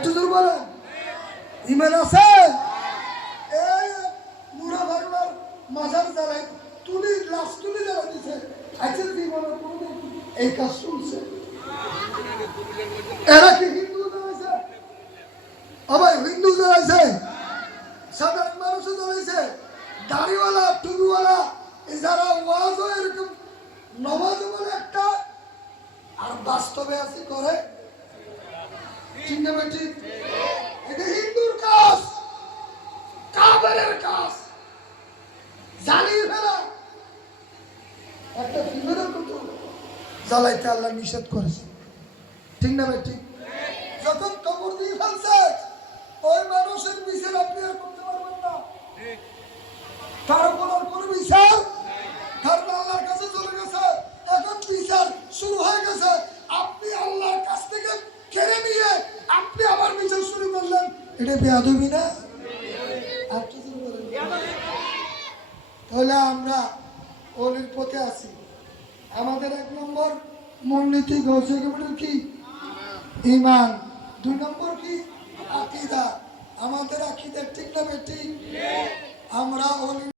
একটু জোর বলেন, ইমান আছে? এই মুরা ভাগবার মাজার জ্বালাই তুলি লাশ তুলি জ্বালা দিছে, আজকে জীবনে কোনদিন এই কাজ শুনছে? এরা কি হিন্দু জ্বালাইছে? আবার হিন্দু জ্বালাইছে, সাধারণ মানুষও জ্বালাইছে, দাড়িওয়ালা টুপিওয়ালা যারা ওয়াজও এরকম নমাজ বলে একটা, আর বাস্তবে আছে করে। ঠিক না ঠিক? এটা হিন্দুর কাজ, কাফেরের কাজ, জ্বালিয়ে ফেলা। একটা ফিমেরও কিন্তু জ্বালাইতে আল্লাহ নিষেধ করেছে। ঠিক না ঠিক? যখন কবর দিয়ে ফেলছে ওই মানুষের বিচার আপনি আর করতে পারবেন না। তার উপর কোনো বিচার, তার আল্লাহর কাছে চলে গেছে, এখন বিচার শুরু হয়ে গেছে। আপনি আল্লাহর কাছ থেকে কেড়ে নিয়ে আপনি আবার বিচার শুরু করলেন, এটা বেয়াদবি না? তাহলে আমরা ওলির পথে আছি। আমাদের 1 নম্বর মূলনীতি গৌসে কেবলের কি? ঈমান। 2 নম্বর কি? আকীদা। আমাদের আকীদা ঠিক না ঠিক? আমরা ওলি